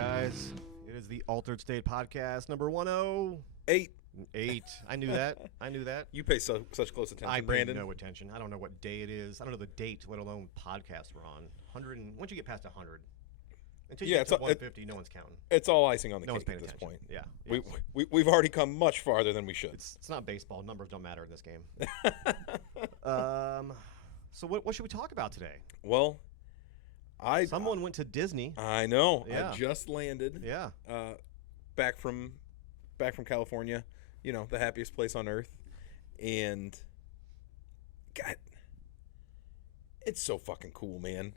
guys. It is the Altered State Podcast number 108. 8. I knew that. I knew that. You pay such close attention, I pay Brandon. no attention. I don't know what day it is. I don't know the date, let alone podcast we're on. 100. Once you get past 100, until you get to 150, no one's counting. It's all icing on the no one's cake paying at this attention. point. Yeah. We've already come much farther than we should. It's not baseball. Numbers don't matter in this game. So what should we talk about today? Well, Someone went to Disney. I know. Yeah. I just landed. Yeah. Back from California. You know, the happiest place on earth. And God, it's so fucking cool, man.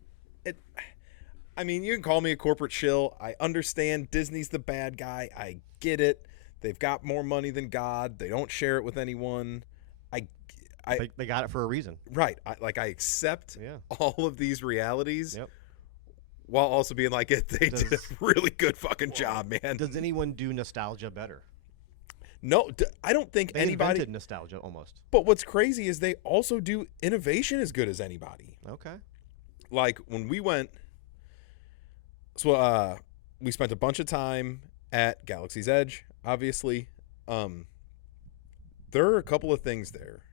I mean, you can call me a corporate shill. I understand Disney's the bad guy. I get it. They've got more money than God. They don't share it with anyone. They got it for a reason. Right. I accept all of these realities. Yep. While also being like, they did a really good fucking job, man. Does anyone do nostalgia better? No, I don't think They anybody. invented nostalgia almost. But what's crazy is they also do innovation as good as anybody. Okay. Like when we went, so we spent a bunch of time at Galaxy's Edge, obviously. There are a couple of things there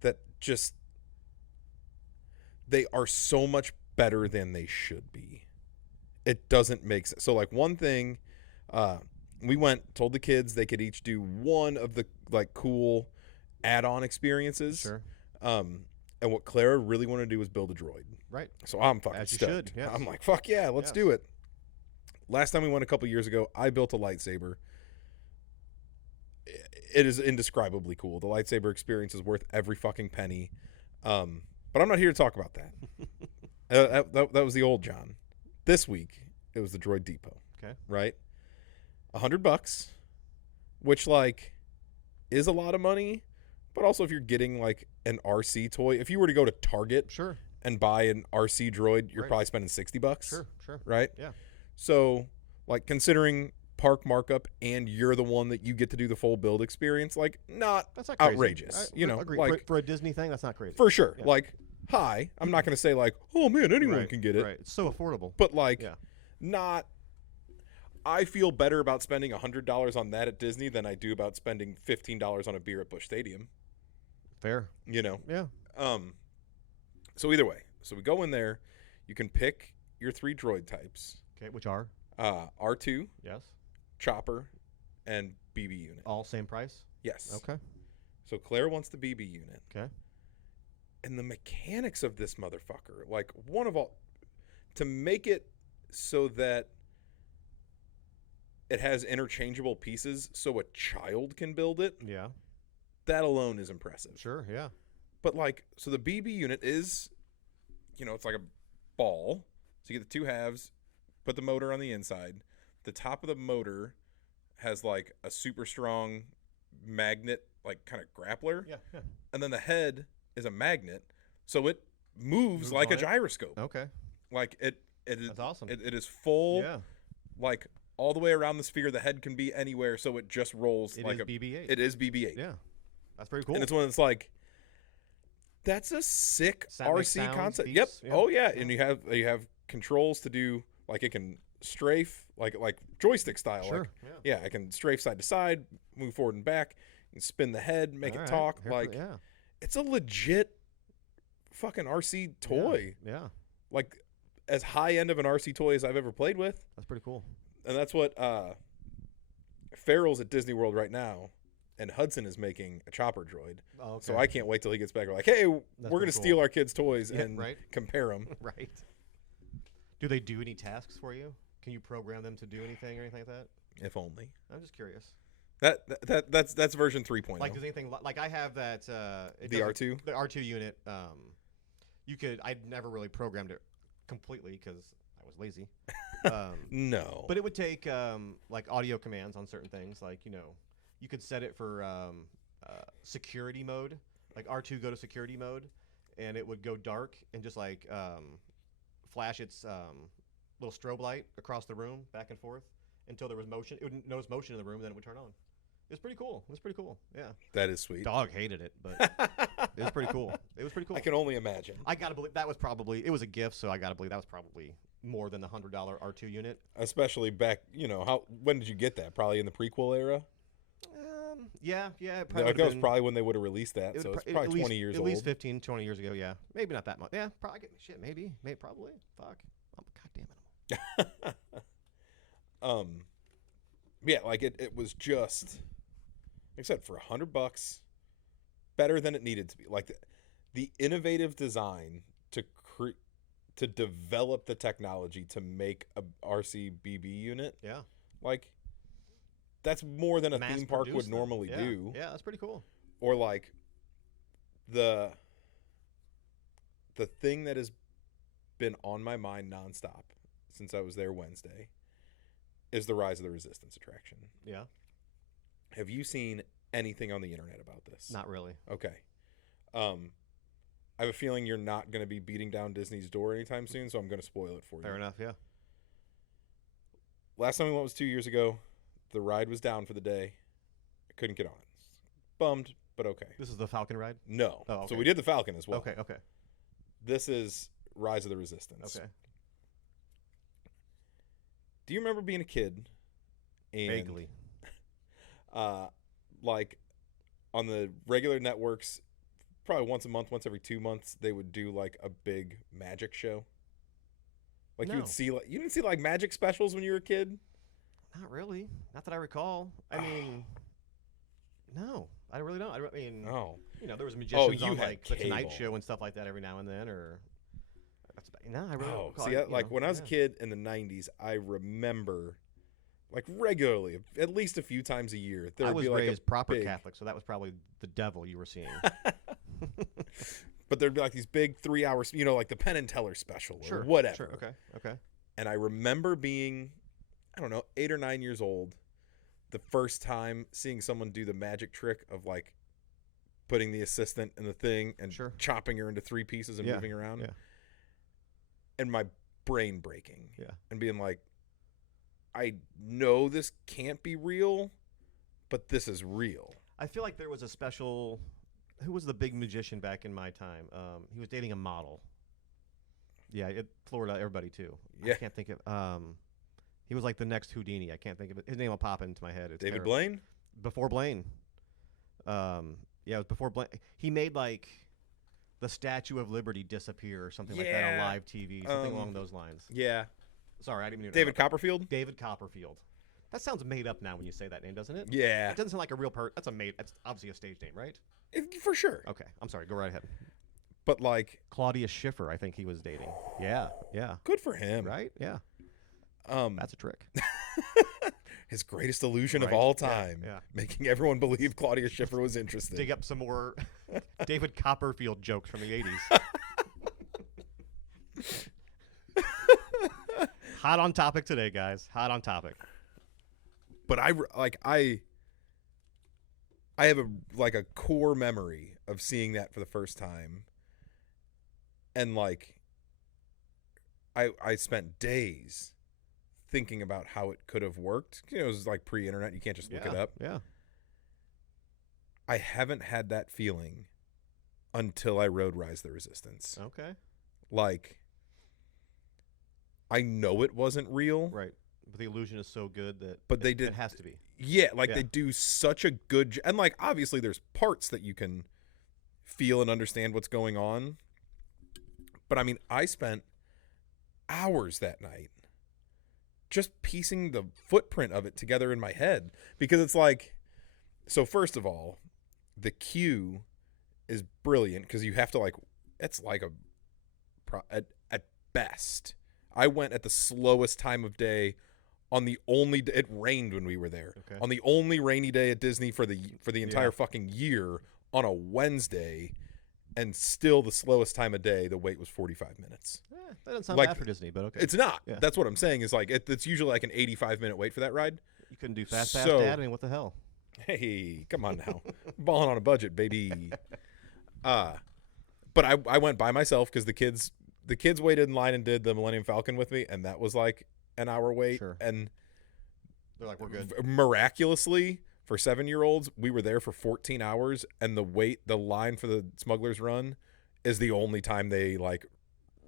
that just, they are so much better than they should be. It doesn't make sense. So like one thing, we went, told the kids they could each do one of the like cool add-on experiences. Sure. And what Clara really wanted to do was build a droid. Right. So I'm fucking As you stoked. should, yes. I'm like, fuck yeah, let's do it. Last time we went a couple years ago, I built a lightsaber. It is indescribably cool. The lightsaber experience is worth every fucking penny. But I'm not here to talk about that. That was the old John. This week, it was the Droid Depot. Okay. Right? $100, which like is a lot of money, but also if you're getting like an RC toy, if you were to go to Target Sure. and buy an RC droid, you're Right. probably spending $60. Sure. Right? Yeah. So like considering park markup and you're the one that you get to do the full build experience, like That's not crazy. outrageous. You know, agree. like For a Disney thing, that's not crazy. for sure. Yeah. Like, hi. I'm not going to say like, oh man, anyone Right, can get it. Right. It's so affordable. But like, Yeah. not. I feel better about spending $100 on that at Disney than I do about spending $15 on a beer at Busch Stadium. Fair. You know. Yeah. So either way, so we go in there. You can pick your 3 droid types. Okay. Which are? R2, Yes. Chopper, and BB unit. All same price? Yes. Okay. So Claire wants the BB unit. Okay. And the mechanics of this motherfucker, like one of all, to make it so that it has interchangeable pieces so a child can build it, Yeah. that alone is impressive. Sure. Yeah. But like, so the BB unit is, you know, it's like a ball. So you get the 2 halves, put the motor on the inside. The top of the motor has like a super strong magnet, like kind of grappler. Yeah. And then the head is a magnet. So it moves like a on it? gyroscope. Okay. Like it is, That's awesome. it is full, Yeah. like all the way around the sphere. The head can be anywhere. So it just rolls It like is a BB-8. It is BB-8. Yeah. That's pretty cool. And it's one that's like, that's a sick Does that make RC sounds, concept. beeps? Yep. Yeah. Oh yeah. And you have controls to do, like it can strafe like joystick style. Sure. Like, yeah, I can strafe side to side, move forward and back, and spin the head, make All it right. talk. Here for- Like yeah. it's a legit fucking RC toy. Yeah. Like as high end of an RC toy as I've ever played with. That's pretty cool. And that's what Farrell's at Disney World right now. And Hudson is making a chopper droid. Oh, okay. So I can't wait till he gets back. We're like, hey, we're going pretty to steal cool. our kids' toys Yeah, and right. compare them. Right. Do they do any tasks for you? Can you program them to do anything or anything like that? If only. I'm just curious. That's version 3.0. Like, does anything like I have that? The R2? The R2 unit. I'd never really programmed it completely because I was lazy. No. But it would take like audio commands on certain things. Like, you know, you could set it for security mode. Like R2 go to security mode, and it would go dark and just like flash its little strobe light across the room back and forth until there was motion. It would notice motion in the room, then it would turn on. It was pretty cool. Yeah. That is sweet. Dog hated it, but it was pretty cool. I can only imagine. I gotta believe that was probably, it was a gift, so I gotta believe that was probably more than the $100 R2 unit. Especially back, when did you get that? Probably in the prequel era? Yeah. It Probably that was probably when they would have released that, so it's probably 20 years old. At least 15, 20 years ago, yeah. Maybe not that much. Yeah, probably. Shit, maybe. Probably. Fuck. Oh, God damn it. Yeah, like it was just, like I said, for $100, better than it needed to be. Like the innovative design to develop the technology to make a RCBB unit. Yeah. Like, that's more than a Mass theme park would them. normally do. Yeah, that's pretty cool. Or like the thing that has been on my mind nonstop since I was there Wednesday is the Rise of the Resistance attraction. Yeah. Have you seen anything on the internet about this? Not really. Okay. I have a feeling you're not going to be beating down Disney's door anytime soon, so I'm going to spoil it for you. Fair enough, yeah. Last time we went was 2 years ago. The ride was down for the day. I couldn't get on it. Bummed, but okay. This is the Falcon ride? No. Oh, okay. So we did the Falcon as well. Okay. This is Rise of the Resistance. Okay. Do you remember being a kid? And, vaguely. Like on the regular networks, probably once a month, once every 2 months, they would do like a big magic show. Like No. you didn't see like magic specials when you were a kid? Not really. Not that I recall. I mean, no, I really don't. I mean, Oh. There was magicians you on had like the Tonight cable. Show and stuff like that every now and then, or no, I really don't Oh, recall. see, like when I was a kid in the 90s, I remember like regularly, at least a few times a year, there I would was be like raised a proper big, Catholic, so that was probably the devil you were seeing. But there'd be like these big 3 hours, like the Penn and Teller special or whatever. Sure. Okay. And I remember being, I don't know, 8 or 9 years old, the first time seeing someone do the magic trick of like putting the assistant in the thing and chopping her into 3 pieces and moving around. Yeah. And my brain breaking. Yeah. And being like, I know this can't be real, but this is real. I feel like there was a special. Who was the big magician back in my time? He was dating a model. Yeah, Florida, everybody too. Yeah. I can't think of. He was like the next Houdini. I can't think of it. His name will pop into my head. It's David terrible. Blaine? Before Blaine. Yeah, it was before Blaine. He made like the Statue of Liberty disappear or something like that on live TV, something along those lines. Yeah. Sorry, I didn't mean to David interrupt. Copperfield? David Copperfield. That sounds made up now when you say that name, doesn't it? Yeah. It doesn't sound like a real person. That's obviously a stage name, right? For sure. Okay, I'm sorry. Go right ahead. But like Claudia Schiffer, I think he was dating. Yeah. good for him. Right? Yeah. That's a trick. His greatest illusion of Right. all time. Yeah. Making everyone believe Claudia Schiffer was interested. Dig up some more David Copperfield jokes from the 80s. Hot on topic today, guys. Hot on topic. But I have a core memory of seeing that for the first time. And like I spent days thinking about how it could have worked. It was like pre-internet. You can't just look it up. Yeah. I haven't had that feeling until I rode Rise of the Resistance. Okay. Like, I know it wasn't real. Right. But the illusion is so good that it has to be. Yeah, like they do such a good and like obviously there's parts that you can feel and understand what's going on. But I mean, I spent hours that night just piecing the footprint of it together in my head because it's like, so first of all, the queue is brilliant because you have to like, it's like at best. I went at the slowest time of day on the only it rained when we were there. Okay. On the only rainy day at Disney for the entire fucking year on a Wednesday, and still the slowest time of day, the wait was 45 minutes. That doesn't sound Like, bad for Disney, but okay. It's not. Yeah. That's what I'm saying is like it's usually like an 85-minute wait for that ride. You couldn't do Fast Pass, So- Dad? I mean, what the hell? Hey, come on now. Balling on a budget, baby. But I went by myself because the kids waited in line and did the Millennium Falcon with me, and that was like an hour wait. Sure. And They're like, we're good. miraculously, for 7-year-olds, we were there for 14 hours, and the line for the Smuggler's Run is the only time they like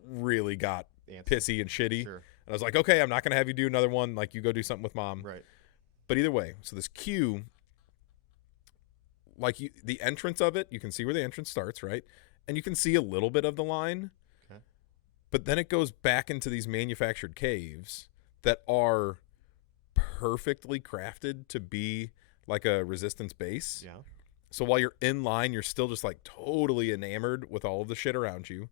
really got Antsy. pissy and shitty. Sure. And I was like, okay, I'm not going to have you do another one. Like, you go do something with mom. Right. But either way, so this queue, like the entrance of it, you can see where the entrance starts, right? And you can see a little bit of the line. Okay. But then it goes back into these manufactured caves that are perfectly crafted to be like a resistance base. Yeah. So while you're in line, you're still just like totally enamored with all of the shit around you.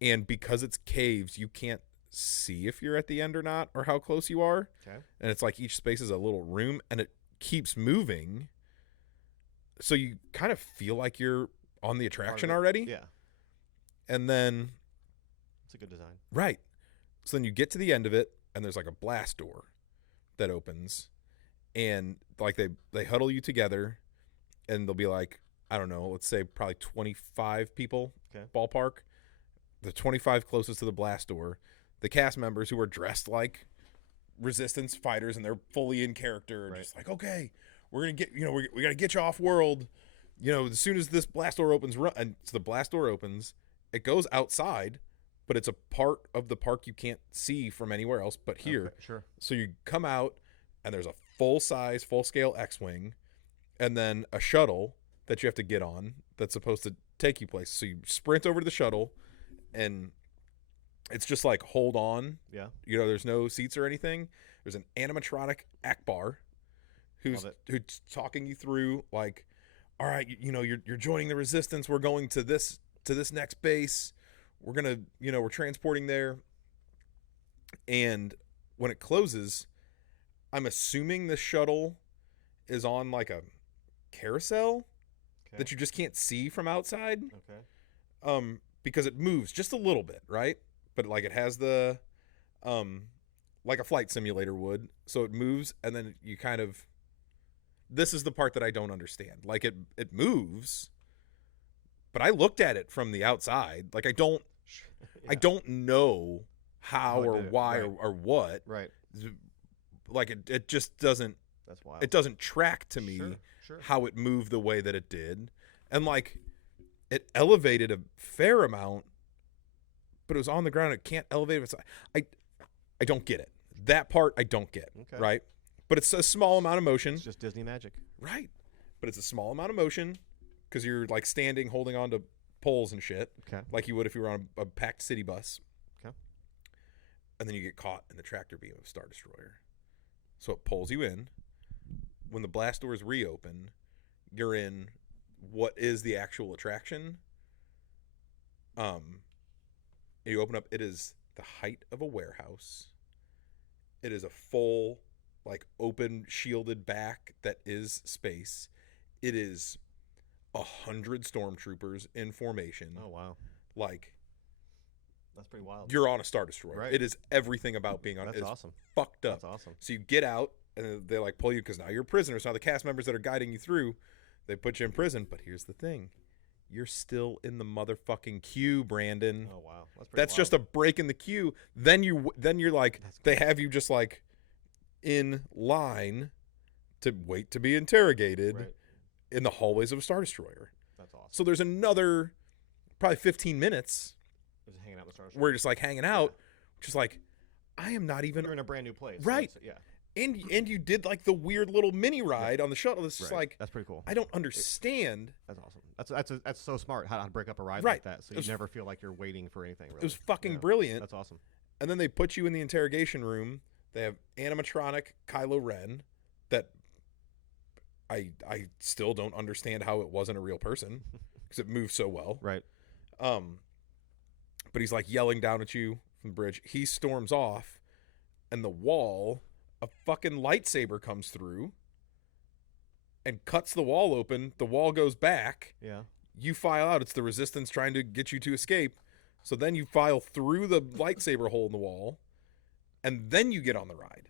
And because it's caves, you can't see if you're at the end or not, or how close you are. Okay. And it's like each space is a little room, and it keeps moving. So you kind of feel like you're on the attraction already. Yeah. And then... It's a good design. Right. So then you get to the end of it, and there's like a blast door that opens. And like they huddle you together, and they'll be like, I don't know, let's say probably 25 people, ballpark. The 25 closest to the blast door, the cast members who are dressed like resistance fighters, and they're fully in character, and just like, okay, we're gonna get, we gotta get you off world, as soon as this blast door opens. And so the blast door opens, it goes outside, but it's a part of the park you can't see from anywhere else but here. Okay, sure. So you come out, and there's a full-size, full-scale X-Wing, and then a shuttle that you have to get on that's supposed to take you places. So you sprint over to the shuttle, and it's just like, hold on. Yeah. There's no seats or anything. There's an animatronic Akbar who's talking you through, like, all right, you're joining the resistance. We're going to this next base. We're going to, we're transporting there. And when it closes, I'm assuming the shuttle is on like a carousel that you just can't see from outside. Okay. Because it moves just a little bit, right? But like it has the, like a flight simulator would. So it moves, and then you kind of, this is the part that I don't understand. Like it moves, but I looked at it from the outside. Like I don't know how or why or what. Right. Like it just doesn't. That's wild. It doesn't track to me Sure. how it moved the way that it did, and like it elevated a fair amount, but it was on the ground. It can't elevate it. I don't get it. That part I don't get. Okay. Right. But it's a small amount of motion. It's just Disney magic. Right. But it's a small amount of motion because you're like standing, holding on to poles and shit. Okay. Like you would if you were on a packed city bus. Okay. And then you get caught in the tractor beam of Star Destroyer. So it pulls you in. When the blast doors reopen, you're in what is the actual attraction. You open up, it is the height of a warehouse. It is a full, like, open, shielded back that is space. It is 100 stormtroopers in formation. Oh, wow. Like, that's pretty wild. You're on a Star Destroyer. Right. It is everything about being on. That's awesome. Fucked up. That's awesome. So you get out, and they like pull you because now you're prisoners. Now the cast members that are guiding you through, they put you in prison. But here's the thing: you're still in the motherfucking queue, Brandon. Oh wow, that's just a break in the queue. Then you're like, they have you just like in line to wait to be interrogated in the hallways of a Star Destroyer. That's awesome. So there's another probably 15 minutes just hanging out with Star Destroyer. we're just like hanging out, which is like, I am not even. You're in a brand new place, right? So yeah. And you did like the weird little mini ride on the shuttle. It's just like, that's pretty cool. I don't understand. That's awesome. That's so smart how to break up a ride Right. like that, so you never feel like you're waiting for anything. Really. It was fucking brilliant. That's awesome. And then they put you in the interrogation room. They have animatronic Kylo Ren that I still don't understand how it wasn't a real person because it moves so well. Right. But he's like yelling down at you from the bridge. He storms off, and the wall. A fucking lightsaber comes through and cuts the wall open. The wall goes back. Yeah. You file out. It's the resistance trying to get you to escape. So then you file through the lightsaber hole in the wall, and then you get on the ride.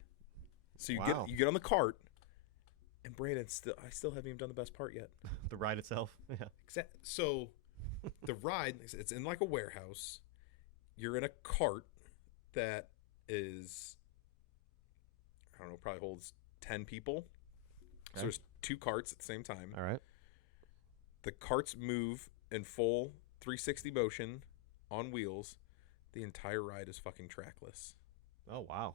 So you get on the cart, and Brandon, I still haven't even done the best part yet. The ride itself. Yeah. So the ride, it's in like a warehouse. You're in a cart that is, I don't know, probably holds 10 people. Okay. So there's 2 carts at the same time. All right. The carts move in full 360 motion on wheels. The entire ride is fucking trackless. Oh wow.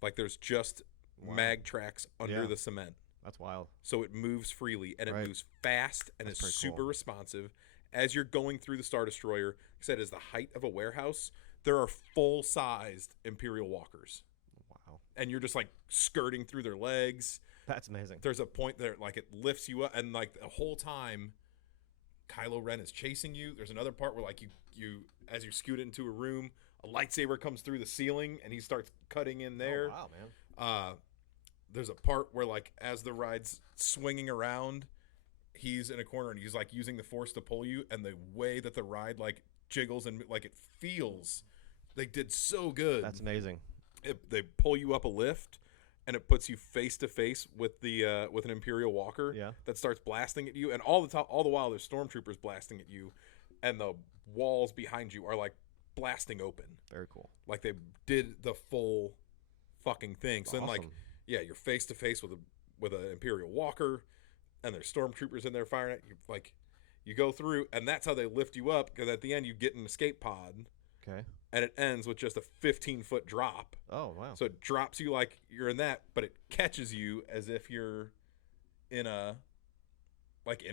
Like there's just Wow. mag tracks under Yeah. the cement. That's wild. So it moves freely and it Right. moves fast and That's is pretty super cool. responsive. As you're going through the Star Destroyer, like I said, is the height of a warehouse. There are full-sized Imperial walkers. Wow. And you're just like skirting through their legs. That's amazing. There's a point there like it lifts you up and like the whole time Kylo Ren is chasing you. There's another part where like you as you scoot into a room, a lightsaber comes through the ceiling and he starts cutting in there. Oh, wow, man. There's a part where like as the ride's swinging around, he's in a corner and he's like using the force to pull you, and the way that the ride like jiggles and like it feels, they did so good. That's amazing. They pull you up a lift and it puts you face to face with the with an Imperial walker Yeah. that starts blasting at you, and all the while there's stormtroopers blasting at you, and the walls behind you are like blasting open. Very cool. Like they did the full fucking thing. So then like Awesome. yeah, you're face to face with an Imperial walker, and there's stormtroopers in there firing at you. Like you go through, and that's how they lift you up, because at the end you get an escape pod, Okay. and it ends with just a 15-foot drop. Oh wow. So it drops you like you're in that, but it catches you as if you're in an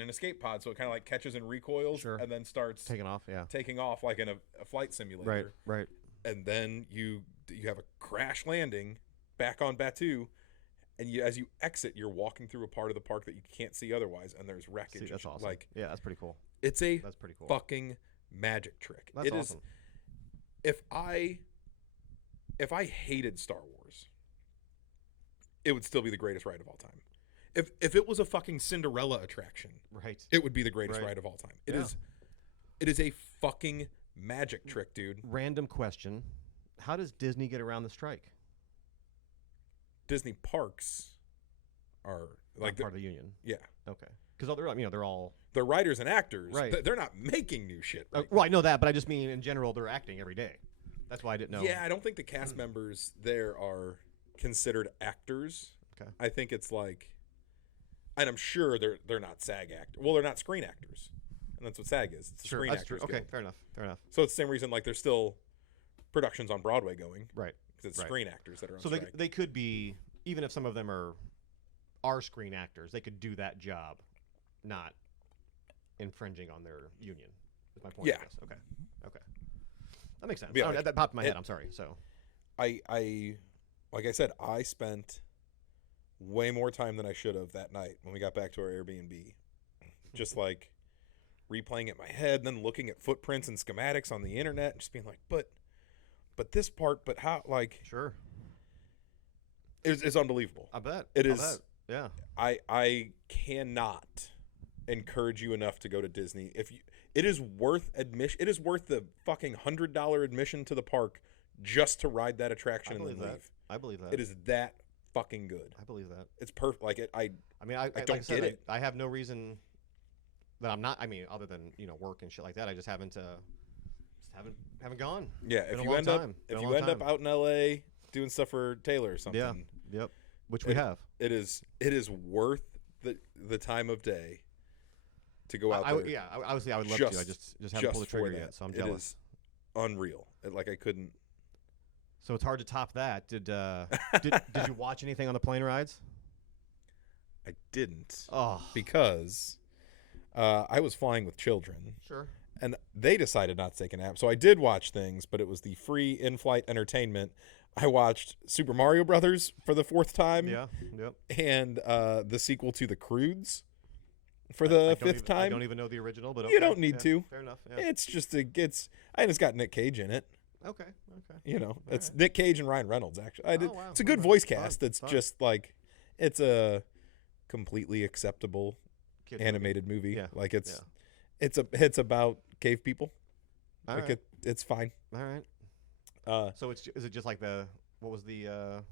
escape pod. So it kind of like catches and recoils, Sure. and then starts Taking off. Yeah. taking off like in a flight simulator. Right. Right. And then you have a crash landing back on Batuu, and as you exit, you're walking through a part of the park that you can't see otherwise, and there's wreckage. See, that's awesome. Like Yeah, that's pretty cool. it's a That's pretty cool. fucking magic trick. That's It is. awesome. If I hated Star Wars, it would still be the greatest ride of all time. If it was a fucking Cinderella attraction, Right. it would be the greatest Right. ride of all time. Yeah. It is a fucking magic trick, dude. Random question: how does Disney get around the strike? Disney parks are like Not part of the union. yeah. Okay. Because they're all. They're writers and actors. Right. They're not making new shit. Right Well, I know that, but I just mean in general, they're acting every day. That's why I didn't know. Yeah, I don't think the cast members there are considered actors. Okay. I think it's like, and I'm sure they're not SAG actors. Well, they're not screen actors, and that's what SAG is. It's the Sure. Screen That's Actors true. Okay. Guild. Fair enough. Fair enough. So it's the same reason like there's still productions on Broadway going Right. because it's Right. screen actors that are on So strike. they could be, even if some of them are screen actors, they could do that job, not infringing on their union. Is my point. Yeah. I guess. Okay. Okay. That makes sense. Yeah, Oh, like, that popped in my head. it- I'm sorry. So. I like I said, I spent way more time than I should have that night when we got back to our Airbnb. Just like replaying it in my head, then looking at footprints and schematics on the internet, and just being like, but this part, but how, like, Sure. it's unbelievable. I bet. It I is- bet. Yeah. I cannot encourage you enough to go to Disney. It is worth admission. It is worth the fucking $100 admission to the park just to ride that attraction I and then believe that. leave. I believe that. It is that fucking good. I believe that. It's perfect. Like it, I mean, I don't like I said, get it. I have no reason that I'm not. I mean, other than work and shit like that. I just haven't haven't gone. yeah. Been If a you long end up time. if Been a you long end up time. out in LA doing stuff for Taylor or something, Yeah. Yep. Which we It- have. it is worth the time of day to go out there. Yeah. Obviously, I would love to. I just haven't pulled the for trigger that. yet, so I'm It jealous. is unreal. Like I couldn't. So it's hard to top that. Did you watch anything on the plane rides? I didn't Oh, because I was flying with children. sure. And they decided not to take a nap. So I did watch things, but it was the free in-flight entertainment. I watched Super Mario Brothers for the 4th time. Yeah. Yep. And the sequel to The Croods for I the don't 5th even- time. I don't even know the original, but You okay. don't need Yeah, to. Fair enough. Yeah. It's just and it's got Nick Cage in it. Okay. Okay. You know, it's right. Nick Cage and Ryan Reynolds, actually. Oh, wow. It's a good Okay. voice Fun, cast. It's fun. just like, it's a completely acceptable Kids animated movie. Yeah, Like it's about cave people. All Like right. it's fine. All right. So is it just like what was the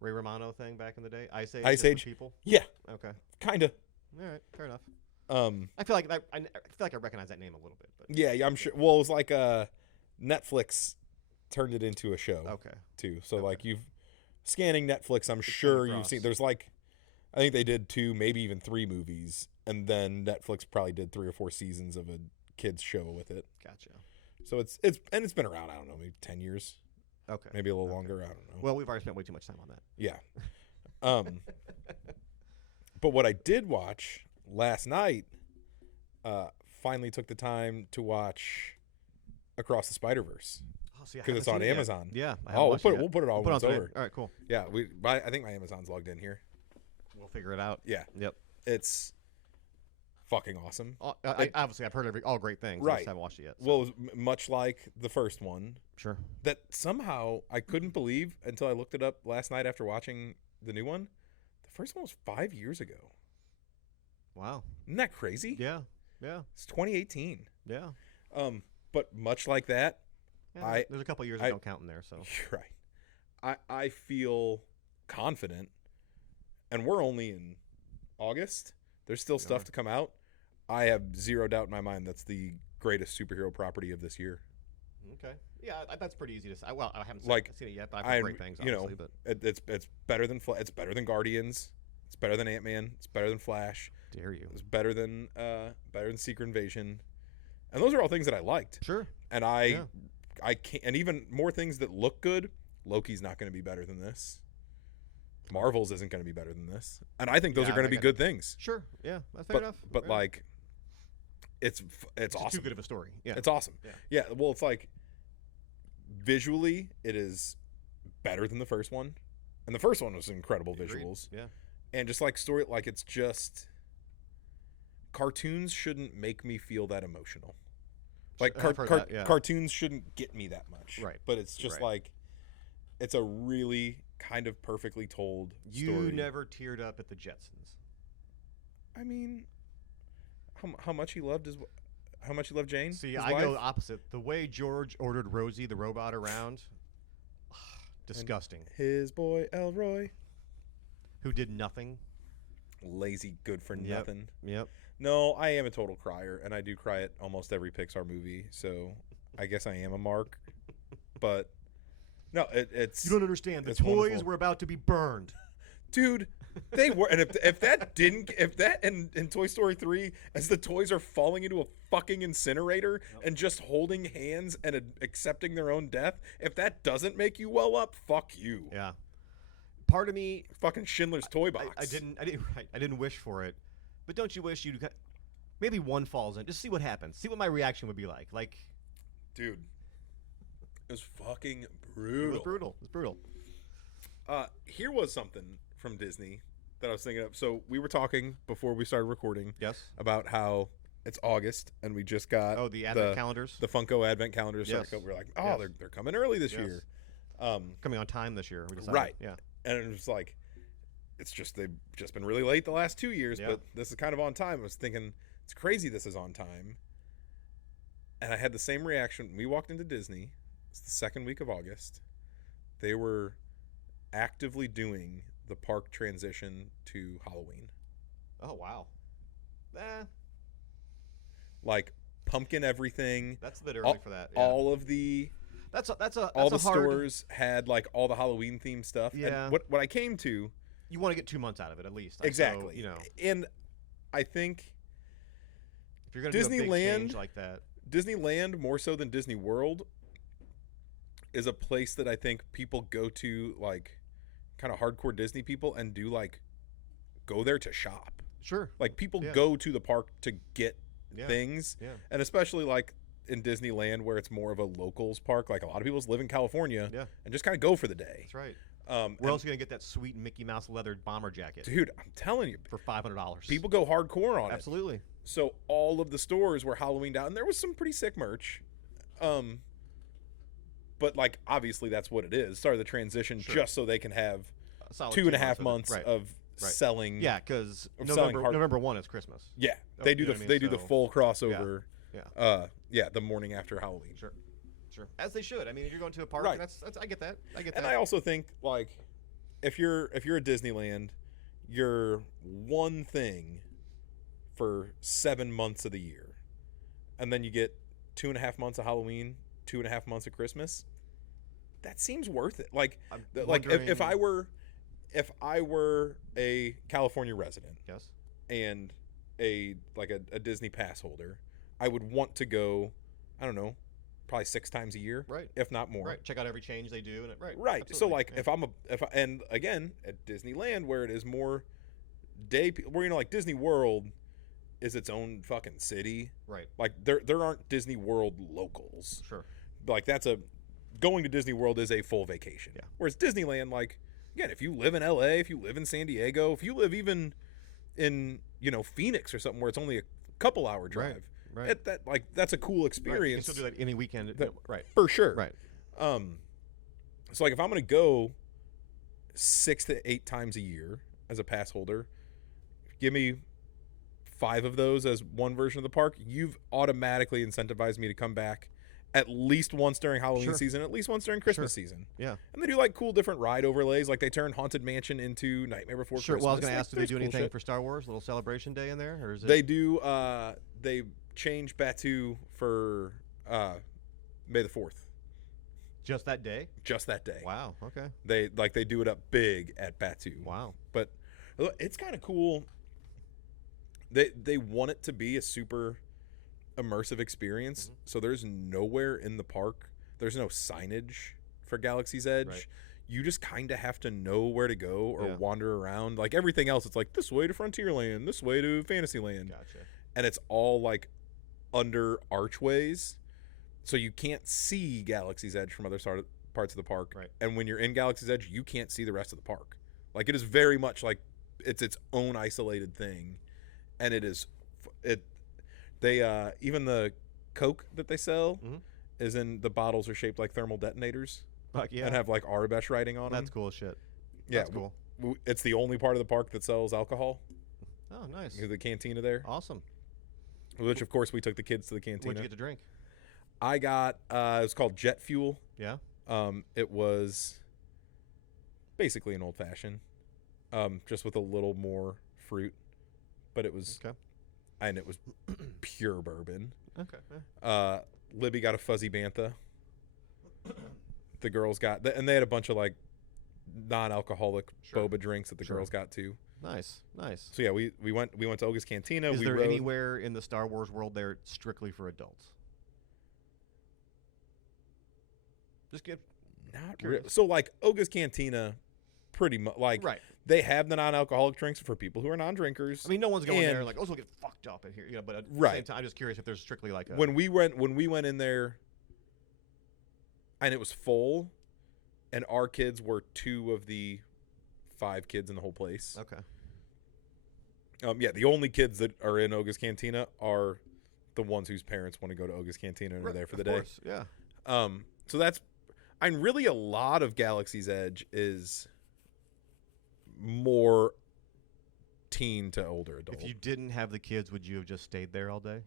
Ray Romano thing back in the day? Ice Age. Ice different Age. People. Yeah, Okay. kind of. All right. Fair enough. Um, I feel like I feel like I recognize that name a little bit, but yeah, I'm sure. Well, it was like Netflix turned it into a show okay. too. So Okay. like you've scanning Netflix, I'm sure you've across. seen. There's like, I think they did 2, maybe even 3 movies, and then Netflix probably did 3 or 4 seasons of a kids show with it. Gotcha. So it's been around, I don't know, maybe 10 years, Okay. maybe a little longer, I don't know. Well, we've already spent way too much time on that. Yeah. But what I did watch last night, finally took the time to watch Across the Spider-Verse. Oh, see, I Because haven't it's on seen it yet. Amazon. Yeah. We'll put it all when it's today. over. All right, cool. Yeah, I think my Amazon's logged in here. We'll figure it out. Yeah. Yep. It's fucking awesome. Obviously, I've heard all great things. I Right. just haven't watched it yet. So. Well, it was much like the first one, Sure. that somehow I couldn't believe until I looked it up last night after watching the new one. The first one was 5 years ago. Wow. Isn't that crazy? Yeah. Yeah. It's 2018. Yeah. But much like that, Yeah, there's a couple years I don't count in there, so. you're right. I feel confident, and we're only in August. There's still stuff to come out. I have zero doubt in my mind that's the greatest superhero property of this year. Okay. Yeah, that's pretty easy to say. Well, I haven't seen it yet, but I've heard great things, you obviously. know, But it's better than it's better than Guardians. It's better than Ant-Man. It's better than Flash. dare you? It's better than Secret Invasion. And those are all things that I liked. Sure. And I can't, and even more things that look good. Loki's not going to be better than this. Marvel's isn't going to be better than this. And I think those are going to be good things. Sure. Yeah, that's fair enough. But yeah. like, it's awesome. Too good of a story. Yeah. It's awesome. Yeah. Well, it's like visually, it is better than the first one, and the first one was incredible visuals. Yeah. And just like story, like it's just cartoons shouldn't make me feel that emotional. Like cartoons shouldn't get me that much. Right. But it's just like, it's a really kind of perfectly told story. You never teared up at the Jetsons. I mean, how much he loved Jane? See, his I wife? go opposite. The way George ordered Rosie the robot around, disgusting. And his boy Elroy, who did nothing. Lazy, good for nothing. Yep. No, I am a total crier, and I do cry at almost every Pixar movie, so I guess I am a mark. But no, it's you don't understand. The toys wonderful. were about to be burned, dude. They were, and if that in Toy Story 3, as the toys are falling into a fucking incinerator and just holding hands and accepting their own death, if that doesn't make you well up, fuck you. Yeah. Part of me, fucking Schindler's Toy Box. I didn't wish for it, but don't you wish you'd maybe one falls in, just see what happens, see what my reaction would be like. Like, dude, it was fucking brutal. It was brutal. Here was something from Disney that I was thinking of. So we were talking before we started recording. Yes. About how it's August and we just got the Advent calendars, the Funko Advent calendars. Yes. We're like, they're coming early this year. Coming on time this year. We decided. Right. Yeah. And it was like, they've just been really late the last 2 years, but this is kind of on time. I was thinking, it's crazy this is on time. And I had the same reaction. We walked into Disney. It's the second week of August. They were actively doing the park transition to Halloween. Oh, wow. Like pumpkin everything. That's a bit early for that. Yeah. All of the stores had like all the Halloween themed stuff. Yeah. And what I came to, you want to get 2 months out of it at least. Exactly. So, and I think if you're going to do a big change like that, Disneyland more so than Disney World is a place that I think people go to, like kind of hardcore Disney people, and do like go there to shop. Sure. Like people go to the park to get things. Yeah. And especially like in Disneyland where it's more of a locals park. Like a lot of people live in California and just kind of go for the day. That's right. Where else are you going to get that sweet Mickey Mouse leathered bomber jacket? Dude, I'm telling you. For $500. People go hardcore on it. Absolutely. So all of the stores were Halloweened out, and there was some pretty sick merch. But like obviously that's what it is. Started the transition just so they can have 2.5 months of selling. Yeah, because November 1 is Christmas. Yeah, they do the full crossover. The morning after Halloween. Sure. As they should. I mean, if you're going to a park, that's I get that. And I also think like if you're at Disneyland, you're one thing for 7 months of the year, and then you get 2.5 months of Halloween, 2.5 months of Christmas. That seems worth it. Like if I were a California resident, and a Disney pass holder, I would want to go, I don't know, probably 6 times a year, Right. if not more. Right. Check out every change they do, and Right. So absolutely. like and again at Disneyland where it is more where like Disney World is its own fucking city. Right. Like there aren't Disney World locals. Sure. Like going to Disney World is a full vacation. Yeah. Whereas Disneyland, like again, if you live in LA, if you live in San Diego, if you live even in Phoenix or something where it's only a couple hour drive, Right. That's a cool experience. Right. You can still do that any weekend. Right. For sure. Right. So like if I'm gonna go 6 to 8 times a year as a pass holder, give me 5 of those as one version of the park, you've automatically incentivized me to come back at least once during Halloween season, at least once during Christmas season. Yeah. And they do like cool different ride overlays. Like they turn Haunted Mansion into Nightmare Before Christmas. Well, I was going to ask, do they There's do cool anything shit. for Star Wars? A little celebration day in there? Or is it... They do. They change Batuu for May the 4th. Just that day? Just that day. Wow. Okay. They do it up big at Batuu. Wow. But it's kind of cool. They want it to be a super immersive experience. Mm-hmm. So there's nowhere in the park. There's no signage for Galaxy's Edge. Right. You just kind of have to know where to go or Yeah. wander around. Like everything else, it's like this way to Frontierland, this way to Fantasyland. Gotcha. And it's all like under archways. So you can't see Galaxy's Edge from other parts of the park. Right. And when you're in Galaxy's Edge, you can't see the rest of the park. Like it is very much like it's its own isolated thing. And it is even the Coke that they sell is in the bottles are shaped like thermal detonators. Fuck yeah. And have like Arabesh writing on them. That's cool as shit. Yeah. That's cool. It's the only part of the park that sells alcohol. Oh, nice. The cantina there. Awesome. Which of course we took the kids to the cantina. What'd you get to drink? I got it was called Jet Fuel. Yeah. It was basically an old fashioned, just with a little more fruit, but it was Okay. and it was pure bourbon. Okay. Libby got a fuzzy bantha. The girls got and they had a bunch of like non-alcoholic boba drinks that the girls got too. Nice. So yeah, we went to Oga's Cantina. Is there anywhere in the Star Wars world there strictly for adults? Just get not really. So like Oga's Cantina, pretty much like they have the non-alcoholic drinks for people who are non-drinkers. I mean, no one's going there like, oh, so we'll get fucked up in here, but at the same time, I'm just curious if there's strictly like a... When we went in there, and it was full, and our kids were 2 of the 5 kids in the whole place. Okay. Yeah, the only kids that are in Oga's Cantina are the ones whose parents want to go to Oga's Cantina and are there for the day. Of course, yeah. So that's, and really a lot of Galaxy's Edge is more teen to older adult. If you didn't have the kids, would you have just stayed there all day?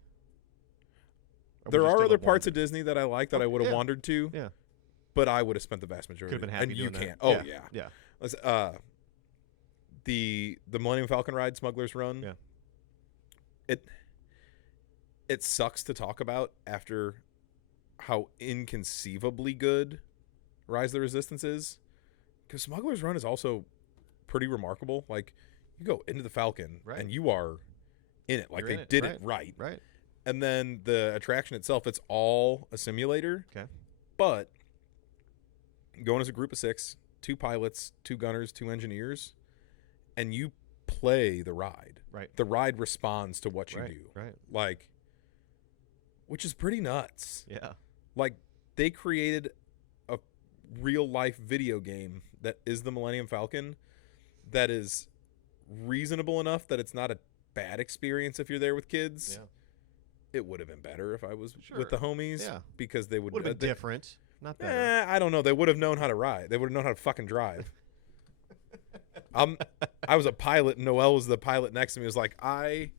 There are other parts of Disney that I like that I would have wandered to. Yeah. But I would have spent the vast majority. Could have been happy and you doing can't. that. Oh Yeah. yeah. Let's, the Millennium Falcon ride, Smuggler's Run. Yeah. It sucks to talk about after how inconceivably good Rise of the Resistance is, because Smuggler's Run is also pretty remarkable. Like you go into the Falcon and you are in it. Like they did it right. Right. And then the attraction itself, it's all a simulator. Okay. But going as a group of 6, 2 pilots, 2 gunners, 2 engineers, and you play the ride. Right. The ride responds to what you do. Right. Like, which is pretty nuts. Yeah. Like, they created a real life video game that is the Millennium Falcon that is reasonable enough that it's not a bad experience if you're there with kids. Yeah. It would have been better if I was with the homies. Yeah. Because they would have been different. Not better. I don't know. They would have known how to ride. They would have known how to fucking drive. I was a pilot. And Noelle was the pilot next to me. It was like I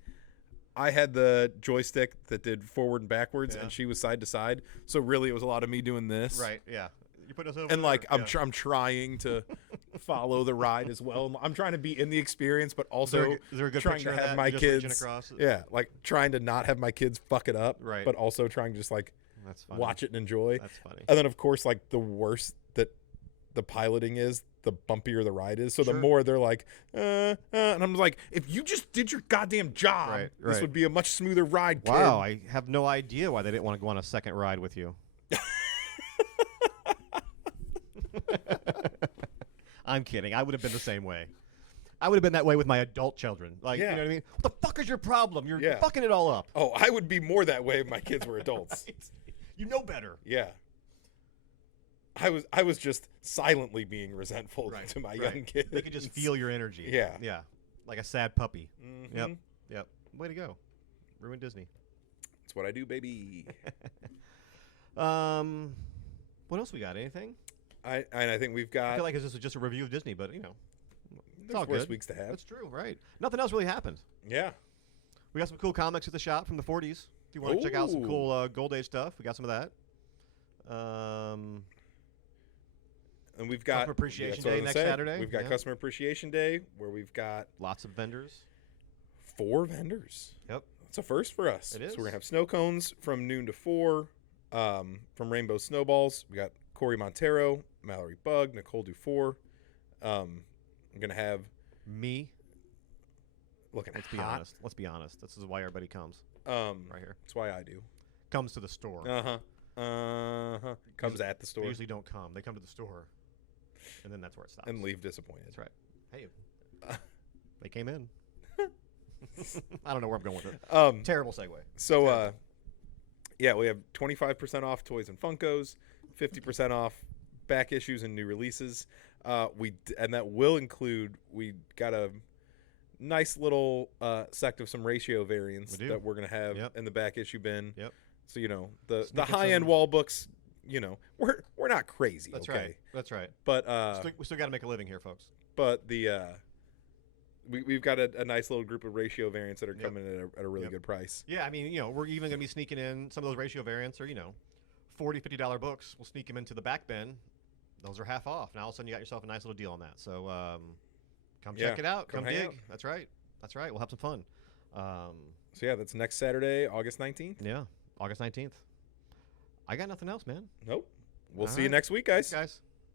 had the joystick that did forward and backwards, and she was side to side. So really, it was a lot of me doing this. Right. Yeah. You put us over. And like I'm trying to follow the ride as well. I'm trying to be in the experience, but also is there a good trying picture to of have that? my You just kids. reaching across? Yeah, like trying to not have my kids fuck it up. Right. But also trying to just like That's funny. watch it and enjoy. That's funny. And then of course, like the worse that the piloting is, the bumpier the ride is. So the more they're like, and I'm like, if you just did your goddamn job, this would be a much smoother ride. Kid. Wow, I have no idea why they didn't want to go on a second ride with you. I'm kidding. I would have been the same way. I would have been that way with my adult children. Like, you know what I mean? What the fuck is your problem? You're fucking it all up. Oh, I would be more that way if my kids were adults. Right. You know better. Yeah. I was just silently being resentful to my young kids. They could just feel your energy. Yeah. Yeah. Like a sad puppy. Mm-hmm. Yep. Way to go. Ruin Disney. That's what I do, baby. What else we got? Anything? I think we've I got. feel like this was just a review of Disney, but it's there's all worse good. weeks to have. That's true, right? Nothing else really happened. Yeah. We got some cool comics at the shop from the 40s. If you want to check out some cool Gold Age stuff, we got some of that. And we've got Customer Appreciation Day next Saturday. We've got Customer Appreciation Day where we've got lots of vendors. 4 vendors. Yep. It's a first for us. It is. So we're going to have snow cones from noon to 4 from Rainbow Snowballs. We got Corey Montero, Mallory Bug, Nicole Dufour. I'm going to have me. Looking Let's hot. be honest. This is why everybody comes. Right here. That's why I do. Comes to the store. Comes at the store. They usually don't come. They come to the store. And then that's where it stops. And leave disappointed. That's right. Hey. They came in. I don't know where I'm going with it. Terrible segue. So, we have 25% off toys and Funkos, 50% off back issues and new releases. And that will include, we got a nice little sect of some ratio variants that we're going to have in the back issue bin. Yep. So, the high-end wall books, we're not crazy. That's okay? right. That's right. But we still got to make a living here, folks. But we've got a nice little group of ratio variants that are coming in at a really good price. Yeah, I mean, we're even going to be sneaking in some of those ratio variants are, $40, $50 books. We'll sneak them into the back bin. Those are half off. Now all of a sudden you got yourself a nice little deal on that. So come check it out. Come dig. Out. That's right. That's right. We'll have some fun. That's next Saturday, August 19th. Yeah, August 19th. I got nothing else, man. Nope. We'll see you next week, guys. Thanks, guys.